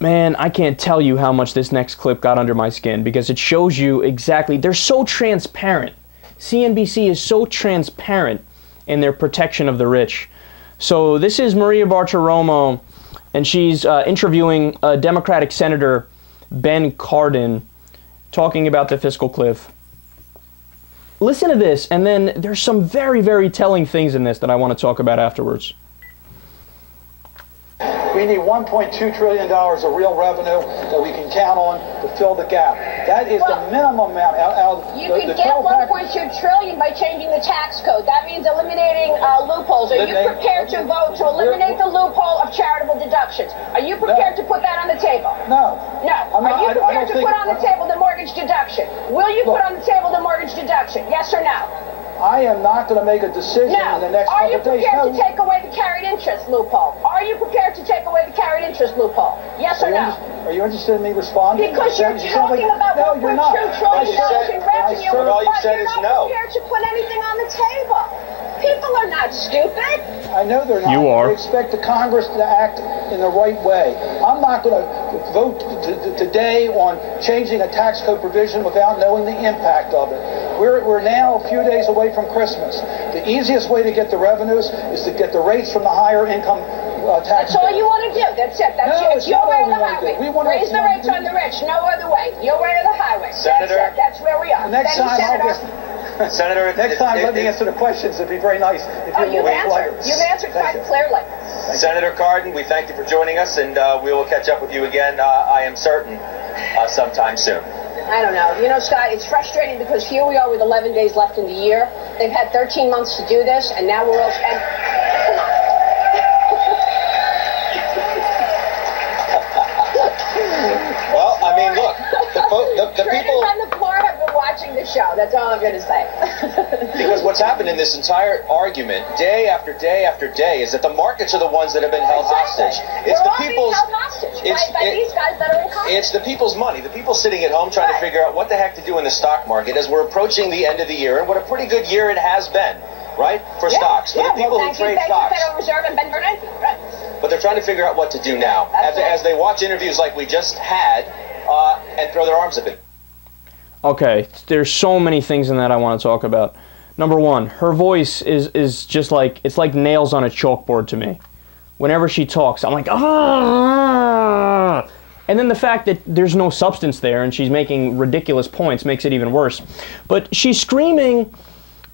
Man, I can't tell you how much this next clip got under my skin because it shows you exactly, they're so transparent. CNBC is so transparent in their protection of the rich. So this is Maria Bartiromo, and she's interviewing Democratic Senator Ben Cardin, talking about the fiscal cliff. Listen to this, and then there's some very, very telling things in this that I want to talk about afterwards. We need $1.2 trillion of real revenue that we can count on to fill the gap. That is the minimum amount. You can get $1.2 trillion by changing the tax code. That means eliminating loopholes. Are you prepared to vote to eliminate the loophole of charitable deductions? Are you prepared to put that on the table? No. No. Are you prepared to put on the table the mortgage deduction? Will you put on the table the mortgage deduction? Yes or no? I am not going to make a decision in the next couple of days. Are you prepared to take away the carried interest loophole? Are you prepared to take away the carried interest loophole? Yes or no? Are you interested in me responding? Because you're talking about $1.2 trillion in revenue, all you said is no. You're not prepared to put anything on the table. People are not stupid. I know they're not. You are. They expect the Congress to act in the right way. I'm not going to vote today on changing a tax code provision without knowing the impact of it. We're now a few days away from Christmas. The easiest way to get the revenues is to get the rates from the higher income tax. That's all you want to do. That's it. It's your way or the highway. Raise the rates on the rich. No other way. Your way or the highway. Senator, that's where we are. Next time, Senator, next time, let me answer the questions. It'd be very nice if you would later. You've answered quite clearly. Senator Cardin, we thank you for joining us, and we will catch up with you again, I am certain, sometime soon. I don't know. You know, Scott, it's frustrating because here we are with 11 days left in the year. They've had 13 months to do this, and now we're all... Well, I mean, look, the people... on the floor have been watching the show. That's all I'm going to say. Because what's happened in this entire argument, day after day after day, is that the markets are the ones that have been held hostage. It's the people's... held hostage by these guys that are in Congress. It's the people's money. The people sitting at home trying to figure out what the heck to do in the stock market as we're approaching the end of the year, and what a pretty good year it has been, right, for stocks, for the people who trade stocks. Federal Reserve and Ben Bernanke. Right. But they're trying to figure out what to do now as they watch interviews like we just had and throw their arms up in. Okay, there's so many things in that I want to talk about. Number one, her voice is just like, it's like nails on a chalkboard to me. Whenever she talks, I'm like, ah! And then the fact that there's no substance there and she's making ridiculous points makes it even worse. But she's screaming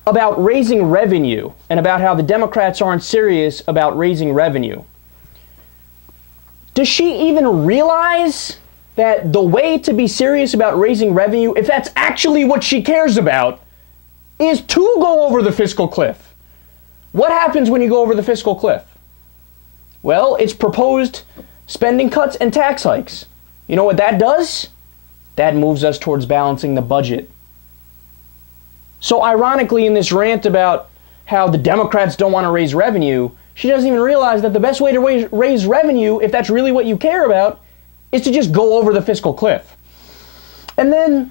about raising revenue and about how the Democrats aren't serious about raising revenue. Does she even realize that the way to be serious about raising revenue, if that's actually what she cares about, is to go over the fiscal cliff? What happens when you go over the fiscal cliff? Well, it's proposed spending cuts and tax hikes. You know what that does? That moves us towards balancing the budget. So ironically, in this rant about how the Democrats don't want to raise revenue, she doesn't even realize that the best way to raise revenue, if that's really what you care about, is to just go over the fiscal cliff. And then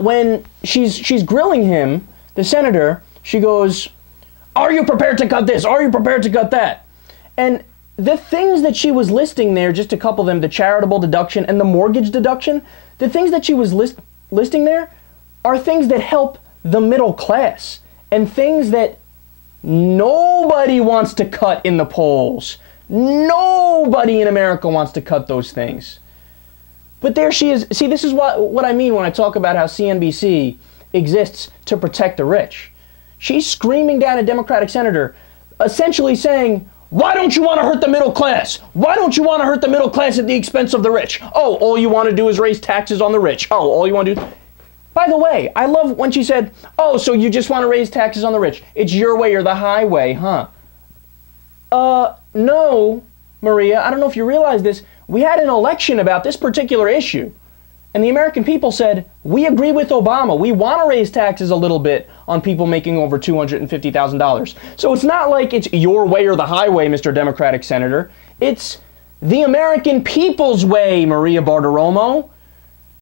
when she's grilling him, the senator, she goes, "Are you prepared to cut this? Are you prepared to cut that?" And the things that she was listing there, just to couple them, the charitable deduction and the mortgage deduction, the things that she was listing there are things that help the middle class and things that nobody wants to cut in the polls. Nobody in America wants to cut those things. But there she is. See, this is what I mean when I talk about how CNBC exists to protect the rich. She's screaming down a Democratic senator, essentially saying, why don't you want to hurt the middle class? Why don't you want to hurt the middle class at the expense of the rich? Oh, all you want to do is raise taxes on the rich. Oh, all you want to do... By the way, I love when she said, oh, so you just want to raise taxes on the rich. It's your way or the highway, huh? No, Maria, I don't know if you realize this. We had an election about this particular issue. And the American people said, we agree with Obama. We want to raise taxes a little bit on people making over $250,000. So it's not like it's your way or the highway, Mr. Democratic Senator. It's the American people's way, Maria Bartiromo.